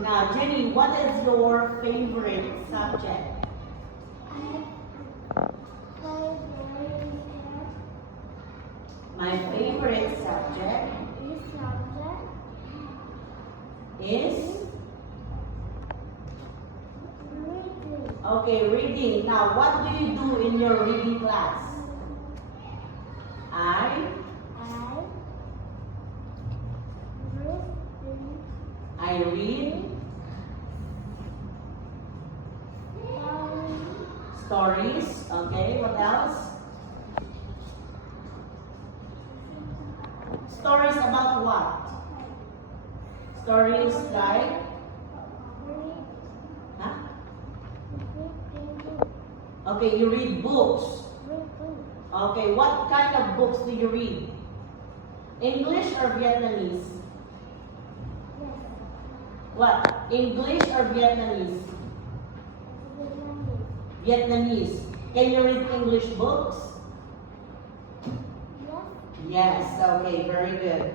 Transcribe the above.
Now, Jenny, what is your favorite subject? My favorite subject is okay, reading. Now, what do you do in your reading class? I read stories. Okay, what else? Stories about what? Stories like? Huh? Okay, you read books. Okay, what kind of books do you read? English or Vietnamese? What? English or Vietnamese? Vietnamese. Can you read English books? Yes, okay, very good.